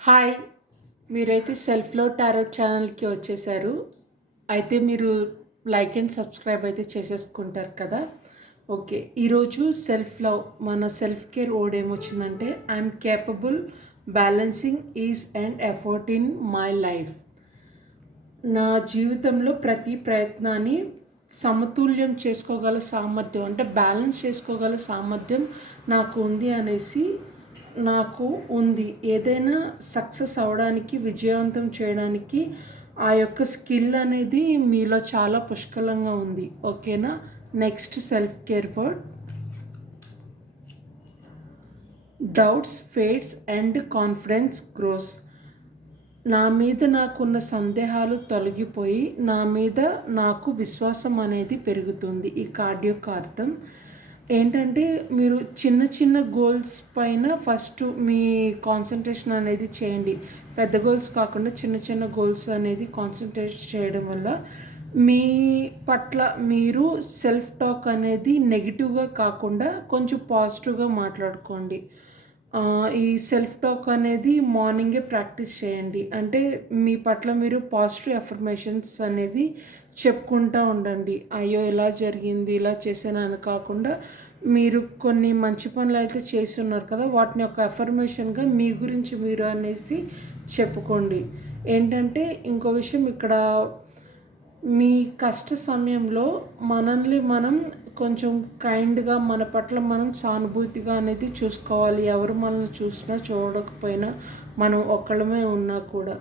Hi! మీరైతే self love tarot ఛానల్‌కి వచ్చేసారు. అయితే మీరు లైక్ అండ్ సబ్స్క్రైబ్ అయితే చేసేసుకుంటారు కదా! ఓకే. ఈరోజు సెల్ఫ్ లవ్ మన సెల్ఫ్ కేర్ వర్డ్ ఏమొచ్చిందంటే I'm capable balancing ease and effort in my life. నా జీవితంలో ప్రతి ప్రయత్నాన్ని సమతుల్యం చేసుకోగల సామర్థ్యం అంటే బ్యాలెన్స్ చేసుకోగల సామర్థ్యం నాకు ఉంది అనేసి నాకు ఉంది. ఏదైనా సక్సెస్ అవ్వడానికి, విజయవంతం చేయడానికి ఆ యొక్క స్కిల్ అనేది మీలో చాలా పుష్కలంగా ఉంది. ఓకేనా? Next self care word doubts fades and confidence gross. నా మీద నాకున్న సందేహాలు తొలగిపోయి నా మీద నాకు విశ్వాసం అనేది పెరుగుతుంది. ఈ కార్డ్ యొక్క అర్థం ఏంటంటే మీరు చిన్న చిన్న గోల్స్ పైన ఫస్ట్ మీ కాన్సన్ట్రేషన్ అనేది చేయండి. పెద్ద గోల్స్ కాకుండా చిన్న చిన్న గోల్స్ అనేది కాన్సన్ట్రేట్ చేయడం వల్ల మీ పట్ల మీరు సెల్ఫ్ టాక్ అనేది నెగిటివ్గా కాకుండా కొంచెం పాజిటివ్గా మాట్లాడుకోండి. ఈ సెల్ఫ్ టాక్ అనేది మార్నింగే ప్రాక్టీస్ చేయండి. అంటే మీ పట్ల మీరు పాజిటివ్ అఫర్మేషన్స్ అనేవి చెప్పుకుంటూ ఉండండి. అయ్యో ఇలా జరిగింది, ఇలా చేశానని కాకుండా మీరు కొన్ని మంచి పనులు అయితే చేసి ఉన్నారు కదా, వాటిని ఒక అఫర్మేషన్గా మీ గురించి మీరు అనేసి చెప్పుకోండి. ఏంటంటే ఇంకో విషయం ఇక్కడ మీ కష్ట సమయంలో మనల్ని మనం కొంచెం కైండ్గా మన పట్ల మనం సానుభూతిగా అనేది చూసుకోవాలి. ఎవరు మనల్ని చూసినా చూడకపోయినా మనం ఒక్కళ్ళమే ఉన్నా కూడా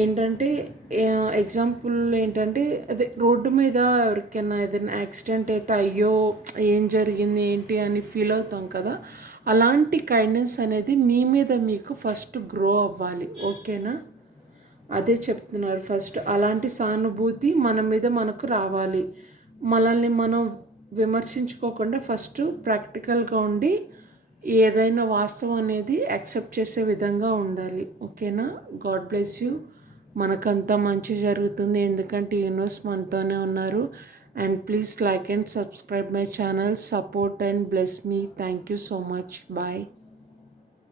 ఏంటంటే ఎగ్జాంపుల్ ఏంటంటే అదే రోడ్డు మీద ఎవరికైనా ఏదైనా యాక్సిడెంట్ అయితే అయ్యో ఏం జరిగింది ఏంటి అని ఫీల్ అవుతాం కదా, అలాంటి కైండ్నెస్ అనేది మీ మీద మీకు ఫస్ట్ గ్రో అవ్వాలి. ఓకేనా? అదే చెప్తున్నారు. ఫస్ట్ అలాంటి సానుభూతి మన మీద మనకు రావాలి. మనల్ని మనం విమర్శించుకోకుండా ఫస్ట్ ప్రాక్టికల్గా ఉండి ఏదైనా వాస్తవం అనేది యాక్సెప్ట్ చేసే విధంగా ఉండాలి. ఓకేనా? God bless you. మనకంతా మంచి జరుగుతుంది, ఎందుకంటే యూనివర్స్ మనతోనే ఉన్నారు. And please like and subscribe my channel, support and bless me. Thank you so much. Bye.